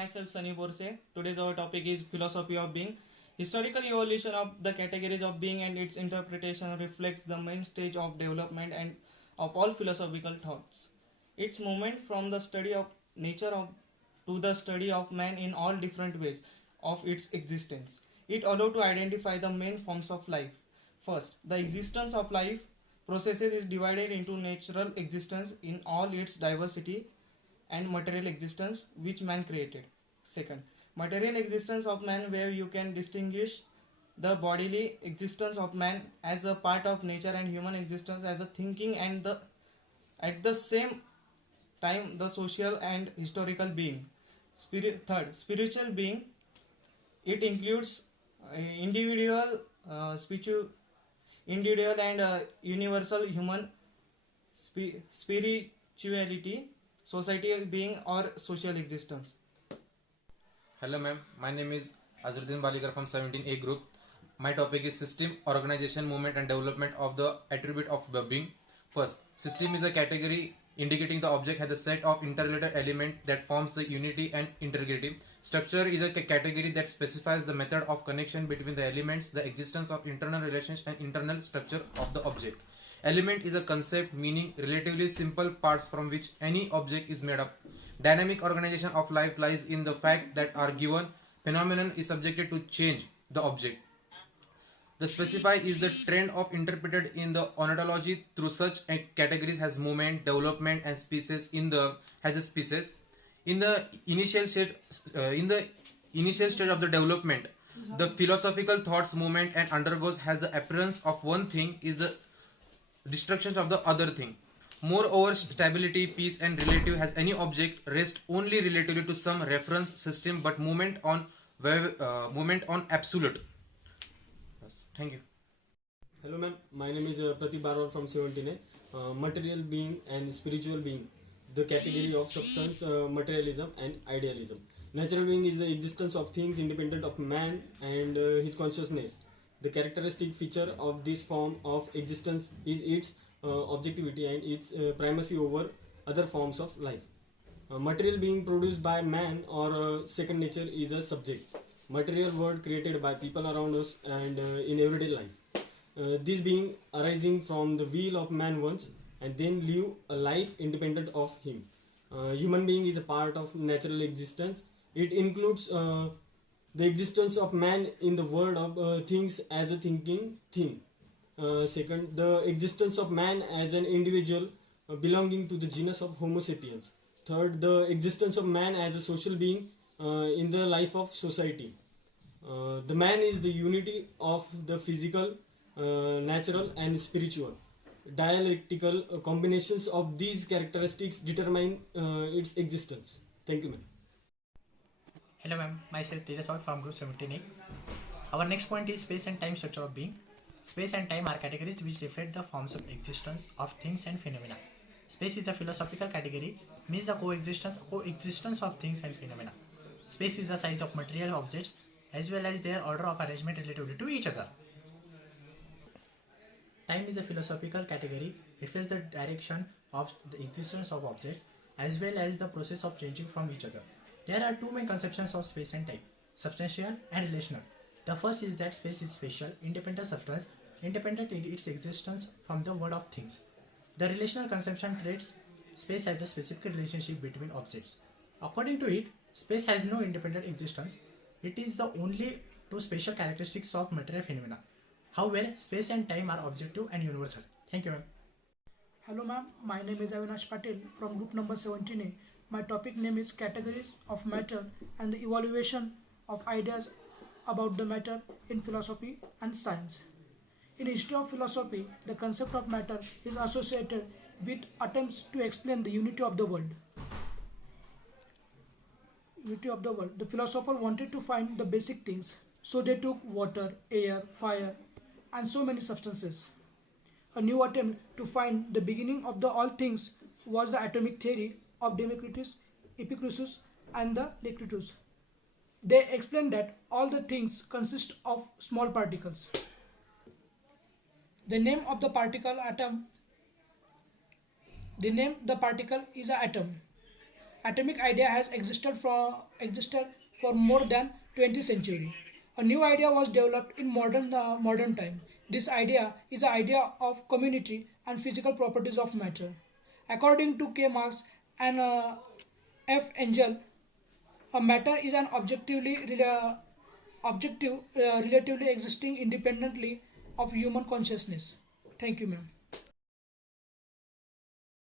myself Sunny Borse. Today's our topic is philosophy of being. Historical evolution of the categories of being and its interpretation reflects the main stage of development and of all philosophical thoughts. Its movement from the study of nature to the study of man in all different ways of its existence. It allows to identify the main forms of life. First, the existence of life processes is divided into natural existence in all its diversity and material existence which man created. Second, material existence of man where you can distinguish the bodily existence of man as a part of nature and human existence as a thinking and at the same time the social and historical being. Third, spiritual being. It includes individual and universal human spirituality, society being or social existence. Hello ma'am, my name is Azruddin Balikar from 17A group. My topic is system, organization, movement and development of the attribute of being. First, system is a category indicating the object has a set of interrelated elements that forms the unity and integrity. Structure is a category that specifies the method of connection between the elements, the existence of internal relations and internal structure of the object. Element is a concept meaning relatively simple parts from which any object is made up. Dynamic organization of life lies in the fact that our given phenomenon is subjected to change the object. The specify is the trend of interpreted in the ontology through such categories as movement, development, and species as a species. In the initial stage of the development, the philosophical thoughts movement and undergoes has the appearance of one thing is the destruction of the other thing. Moreover, stability, peace, and relative has any object rest only relatively to some reference system, but movement on absolute. Yes, thank you. Hello ma'am, my name is Pratik Barwal from 17A. Material being and spiritual being, the category of substance, materialism and idealism. Natural being is the existence of things independent of man and his consciousness. The characteristic feature of this form of existence is its objectivity and its primacy over other forms of life. Material being produced by man or second nature is a subject. Material world created by people around us and in everyday life. This being arising from the will of man once and then live a life independent of him. Human being is a part of natural existence. It includes the existence of man in the world of things as a thinking thing. Second, the existence of man as an individual belonging to the genus of Homo sapiens. Third, the existence of man as a social being in the life of society. The man is the unity of the physical, natural and spiritual. Dialectical combinations of these characteristics determine its existence. Thank you, ma'am. Hello ma'am, myself Tejas from group 17A. Our next point is space and time structure of being. Space and time are categories which reflect the forms of existence of things and phenomena. Space is a philosophical category, means the coexistence of things and phenomena. Space is the size of material objects as well as their order of arrangement relatively to each other. Time is a philosophical category, reflects the direction of the existence of objects as well as the process of changing from each other. There are two main conceptions of space and time, substantial and relational. The first is that space is spatial, independent substance, independent in its existence from the world of things. The relational conception treats space as a specific relationship between objects. According to it, space has no independent existence. It is the only two spatial characteristics of material phenomena. However, space and time are objective and universal. Thank you, ma'am. Hello ma'am, my name is Avinash Patel from group number 17A. My topic name is Categories of Matter and the Evaluation of Ideas about the Matter in Philosophy and Science. In history of philosophy, the concept of matter is associated with attempts to explain the unity of the world. The philosopher wanted to find the basic things, so they took water, air, fire, and so many substances. A new attempt to find the beginning of all things was the atomic theory of Democritus, Epicurus, and the Detritus. They explained that all the things consist of small particles. They name the particle is an atom. atomic idea has existed for more than 20 centuries. A new idea was developed in modern time. This idea is the idea of community and physical properties of matter. According to K. Marx and F. Engel, a matter is an relatively existing independently of human consciousness. Thank you, ma'am.